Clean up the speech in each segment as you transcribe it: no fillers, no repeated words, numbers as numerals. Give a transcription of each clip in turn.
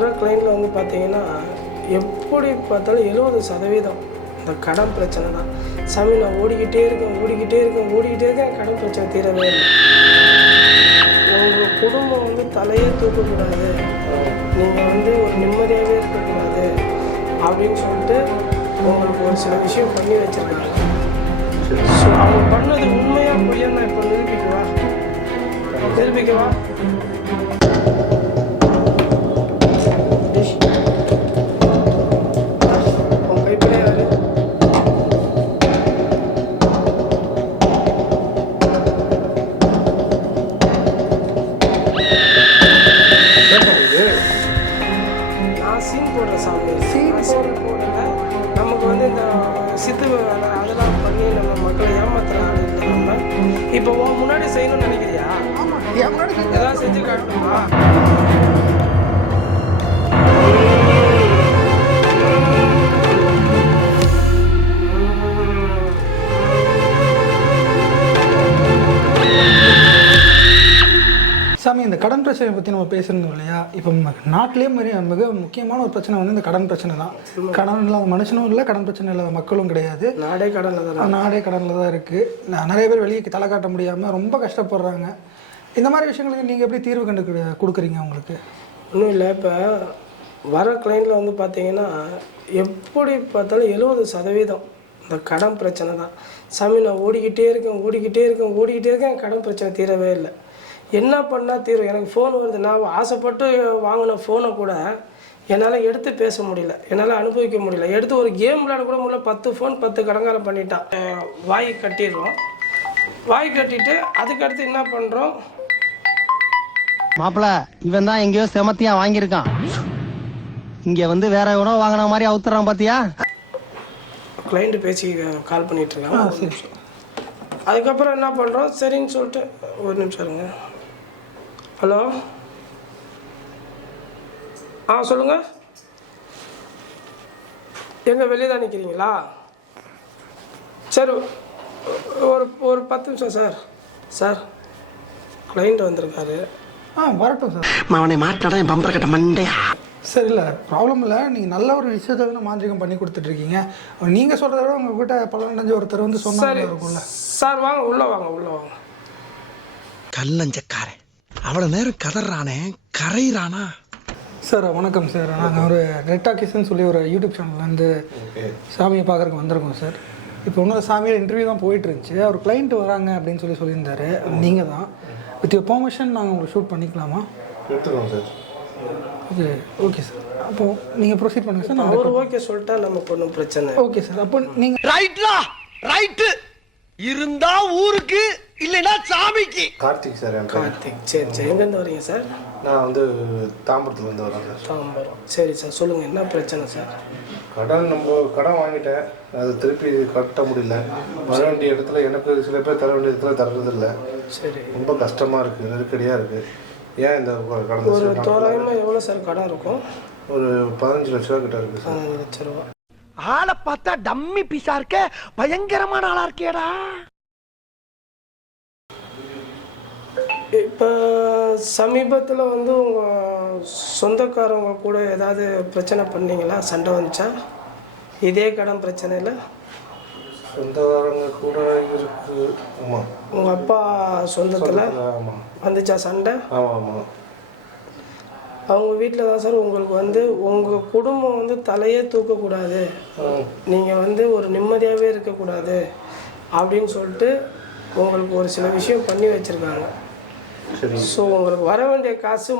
வர கிளைண்டில் வந்து பார்த்தீங்கன்னா எப்படி பார்த்தாலும் 70% இந்த கடன் பிரச்சனை தான். சாமி நான் ஓடிக்கிட்டே இருக்கேன் கடன் பிரச்சனை தீரவே இல்லை. உங்கள் குடும்பம் வந்து தலையே தூக்கக்கூடாது, நீங்கள் வந்து ஒரு நிம்மதியாகவே இருக்கக்கூடாது அப்படின்னு சொல்லிட்டு உங்களுக்கு ஒரு சில விஷயம் பண்ணி வச்சுருக்காங்க. ஸோ அவங்க பண்ணது உண்மையாக பொய்யா நான் இப்போ நிரூபிக்கவா? நமக்கு வந்து இந்த சித்து வேலை அதெல்லாம் பண்ணி நம்ம மக்களை ஏமாத்துற ஆள் இல்லை. நம்ம இப்போ முன்னாடி செய்யணும்னு நினைக்கிறியா? ஏதாவது செஞ்சு காட்டணுமா? சாமி, இந்த கடன் பிரச்சனை பற்றி நம்ம பேசுகிறோம் இல்லையா? இப்போ நாட்டிலே மிக முக்கியமான ஒரு பிரச்சனை வந்து இந்த கடன் பிரச்சனை தான். கடன் இல்லாத மனுஷனும் இல்லை, கடன் பிரச்சனை இல்லாத மக்களும் கிடையாது. நாடே கடனில் தான் இருக்குது. நிறைய பேர் வெளியே தலை காட்ட முடியாமல் ரொம்ப கஷ்டப்படுறாங்க. இந்த மாதிரி விஷயங்களுக்கு நீங்கள் எப்படி தீர்வு கொடுக்குறீங்க? உங்களுக்கு ஒன்றும் இல்லை. இப்போ வர கிளைண்டில் வந்து பார்த்தீங்கன்னா எப்படி பார்த்தாலும் 70% இந்த கடன் பிரச்சனை தான். சாமி நான் ஓடிக்கிட்டே இருக்கேன் கடன் பிரச்சனை தீரவே இல்லை. என்ன பண்ணால் தீரும்? எனக்கு ஃபோன் வருது. நான் ஆசைப்பட்டு வாங்கின ஃபோனை கூட என்னால் எடுத்து பேச முடியல, என்னால் அனுபவிக்க முடியல. எடுத்து ஒரு கேம் விளையாட கூட முடியல. 10 ஃபோன் 10 கடங்காரம் பண்ணிட்டான். வாய் கட்டிடுறோம். வாய் கட்டிட்டு அதுக்கடுத்து என்ன பண்ணுறோம்? மாப்பிள்ள இவன் தான் எங்கேயோ செமத்தியா வாங்கியிருக்கான், இங்கே வந்து வேற எவனோ வாங்கின மாதிரி அவுத்துறான் பார்த்தியா? கிளைண்ட்டு பேசி கால் பண்ணிகிட்ருக்காங்க. அதுக்கப்புறம் என்ன பண்ணுறோம்? சரின்னு சொல்லிட்டு ஒரு நிமிஷம் இருங்க. ஹலோ, சொல்லுங்கள். எங்கே வெளியே தான் நிற்கிறீங்களா? சரி, ஒரு 10 நிமிஷம் சார் கிளைண்ட் வந்திருக்காரு. வரட்டும் சார். அவனை மாட்டாடா என் பம்பர கட்ட மண்டையா. சரி, இல்லை ப்ராப்ளம் இல்லை. நீங்கள் நல்ல ஒரு விஷயத்தை வந்து மாந்திரிகம் பண்ணி கொடுத்துட்ருக்கீங்க. நீங்கள் சொல்கிறத விட உங்கள்கிட்ட பலனடைஞ்ச ஒருத்தர் வந்து சொன்னாங்க இருக்கும்ல சார். வாங்க உள்ளே வாங்க. கல்லஞ்சக்காரன் அவ்வளோ நேரம் கதறானே கரையிறானா? சார் வணக்கம் சார். நாங்கள் ஒரு ரெட் டாக்கீஸ்ன்னு சொல்லி ஒரு யூடியூப் சேனல்லேருந்து சாமியை பார்க்குறதுக்கு வந்திருக்கோம் சார். இப்போ இன்னொரு சாமியோட இன்டர்வியூ தான் போயிட்டு இருந்துச்சு. அவர் கிளைண்ட் வராங்க அப்படின்னு சொல்லியிருந்தாரு. நீங்கள் தான் வித் யூர் பெர்மிஷன் நாங்கள் உங்களுக்கு ஷூட் பண்ணிக்கலாமா? எடுத்துக்கோங்க சார். Okay sir. அப்போது நீங்கள் ப்ரொசீட் பண்ணுங்கள் சார். அவர் ஓகே சொல்லிட்டா நமக்கு ஒன்றும் பிரச்சனை. Okay sir. அப்போ நீங்கள் ரைட்டு இருந்தா ஊருக்கு இல்லைன்னா சாமிக்கு. கார்த்திக் சார். கார்த்திக். சரி எங்கேருந்து வரீங்க சார்? நான் வந்து தாம்பரத்துலேருந்து வரேன் சார். தாம்பரம். சரி சார், சொல்லுங்கள் என்ன பிரச்சனை சார்? கடன் வாங்கிட்டேன், அது திருப்பி கட்ட முடியல. வர வேண்டிய இடத்துல எனக்கு சில பேர் தர வேண்டிய இடத்துல தர்றதில்ல. சரி, ரொம்ப கஷ்டமாக இருக்குது, நெருக்கடியாக இருக்குது. ஏன் இந்த கடன்? ஒரு தோராயமாக எவ்வளோ சார் கடன் இருக்கும்? ஒரு 15 லட்ச ரூபா கிட்ட இருக்குது சார். 15 லட்ச ரூபா. ஆளை பார்த்தா டம்மி பீஸா இருக்க, பயங்கரமான ஆளா இருக்கேடா. இப்போ சமீபத்தில் வந்து உங்கள் சொந்தக்காரவங்க கூட ஏதாவது பிரச்சனை பண்ணீங்களா? சண்டை வந்துச்சா இதே கடன் பிரச்சனையில்? சொந்தக்காரங்க கூட இருக்கு. ஆமாம். உங்கள் அப்பா சொந்தத்தில் வந்துச்சா சண்டை? ஆமாம். அவங்க வீட்டில் தான் சார் உங்களுக்கு வந்து உங்கள் குடும்பம் வந்து தலையே தூக்கக்கூடாது, நீங்கள் வந்து ஒரு நிம்மதியாகவே இருக்கக்கூடாது அப்படின்னு சொல்லிட்டு உங்களுக்கு ஒரு சில விஷயம் பண்ணி வச்சுருக்காங்க. ஸோ உங்களுக்கு வர வேண்டிய காசு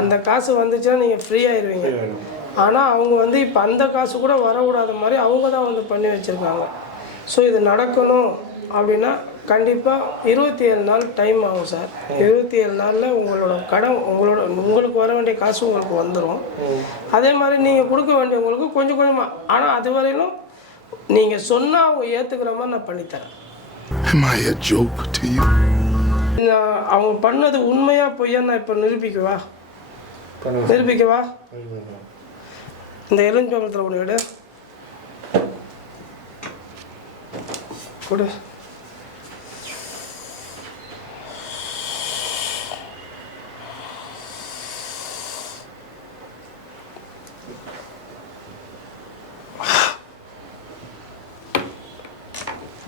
அந்த காசு வந்துச்சுன்னா நீங்கள் ஃப்ரீ ஆயிடுவீங்க. ஆனால் அவங்க வந்து இப்போ அந்த காசு கூட வரக்கூடாத மாதிரி அவங்க தான் வந்து பண்ணி வச்சுருக்காங்க. ஸோ இது நடக்கணும் அப்படின்னா கண்டிப்பாக 27 நாள் டைம் ஆகும் சார். 27 நாளில் உங்களோட கடன் உங்களுக்கு வர வேண்டிய காசு உங்களுக்கு வந்துடும். அதே மாதிரி நீங்கள் கொடுக்க வேண்டியவங்களுக்கு கொஞ்சம் கொஞ்சமாக. ஆனால் அது வரையிலும் நீங்கள் சொன்னால் அவங்க ஏற்றுக்கிற மாதிரி நான் பண்ணித்தரேன். அவங்க பண்ணது உண்மையா பொய்யா நான் இப்போ நிரூபிக்கவா? இந்த எலும்பத்தில் ஒன்று விட கொடு.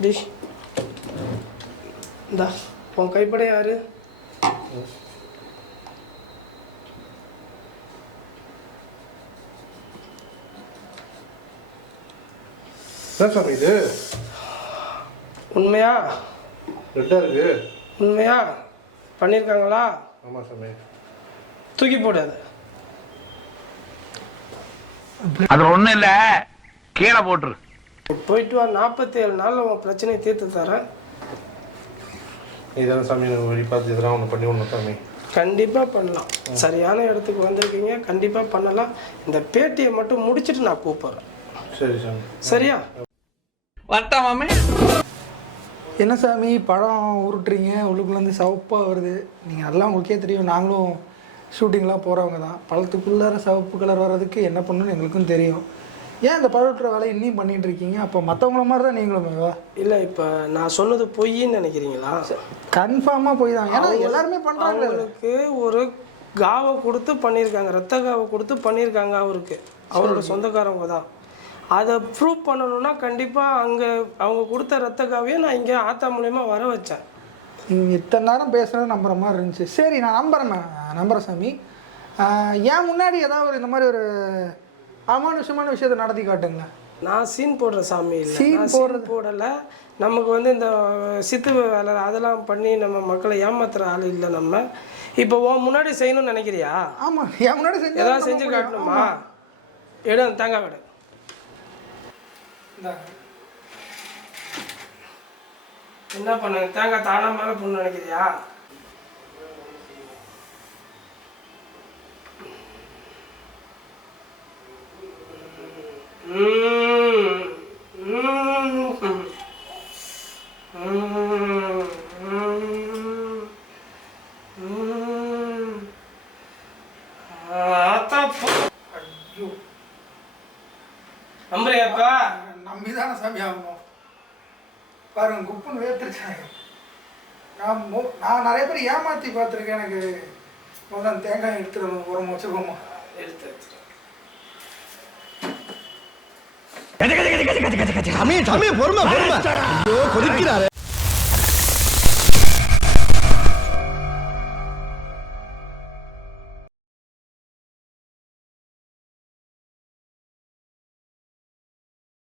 டி இந்தா உன் கைப்பட யாரு? என்ன சாமி இது உண்மையா? ரெட்டாக இருக்கு. உண்மையா பண்ணியிருக்காங்களா? ஆமாம் சாமி. தூக்கி போடாது. அது ஒண்ணும் இல்ல, கீழே போட்டுரு. போயிட்டு வா, 47 நாளில் உன் பிரச்சனையை தீர்த்து தரேன். இதான சாமி எனக்கு வழி பார்த்து இதெல்லாம் ஒன்று பண்ணி விடணும் சாமி. கண்டிப்பாக பண்ணலாம். சரியான இடத்துக்கு வந்திருக்கீங்க, கண்டிப்பாக பண்ணலாம். இந்த பேட்டியை மட்டும் முடிச்சுட்டு நான் கூப்பிட்றேன். சரி சாமி. சரியா? வரட்டாமே. என்ன சாமி படம் உருட்டுறீங்க, உள்ளுக்குள்ளேருந்து சிவப்பாக வருது. நீங்கள் அதெல்லாம் உங்களுக்கே தெரியும், நாங்களும் ஷூட்டிங்லாம் போகிறவங்க தான். பழத்துக்குள்ளார சிவப்பு கலர் வர்றதுக்கு என்ன பண்ணணும்னு எங்களுக்கும் தெரியும். ஏன் இந்த பழவுட்டுற வேலை இன்னும் பண்ணிகிட்டு இருக்கீங்க? அப்போ மற்றவங்கள மாதிரி தான் நீங்களுமேவா? இல்லை, இப்போ நான் சொன்னது பொய்ன்னு நினைக்கிறீங்களா? கன்ஃபார்மாக போய் தான், ஏன்னா எல்லாருமே பண்ணுறாங்க. அவங்களுக்கு ஒரு காவை கொடுத்து பண்ணியிருக்காங்க, ரத்த காவை கொடுத்து பண்ணியிருக்காங்க. அவருக்கு அவரோட சொந்தக்காரவங்க தான். அதை ப்ரூவ் பண்ணணும்னா கண்டிப்பாக அங்கே அவங்க கொடுத்த ரத்த காவையை நான் இங்கே ஆத்தா மூலயமா வர வச்சேன். நீங்கள் இத்தனை நேரம் பேசுகிறது நம்புற மாதிரி இருந்துச்சு. சரி, நான் நம்புகிறேன் சாமி. ஏன் முன்னாடி ஏதாவது இந்த மாதிரி ஒரு அமானுஷமான விஷயத்தை நடத்தி காட்டுங்க. நான் சீன் போடுற சாமி இல்லை, சீன் நான் சீன் போடலை. நமக்கு வந்து இந்த சித்து வேலை அதெல்லாம் பண்ணி நம்ம மக்களை ஏமாத்துற ஆள் இல்லை. நம்ம இப்போ முன்னாடி செய்யணும்னு நினைக்கிறியா? ஆமாம், என் முன்னாடி செஞ்சு ஏதாவது செஞ்சு காட்டணுமா? எடு, அந்த தேங்காய் விடு. என்ன பண்ண, தேங்காய் தானா மேலே பொண்ணு நினைக்கிறியா? நம்புறியாப்பா? நம்பிதானே சாமி ஆகணும். பாருங்க, குப்புன்னு வேர்த்துருச்சாங்க. நான் நிறைய பேர் ஏமாற்றி பார்த்துருக்கேன். எனக்கு முதல்ல தேங்காய் எடுத்துடணும், உரம் வச்சுக்கோமா. எடுத்து பொறுமை கொதிக்கிறாரு.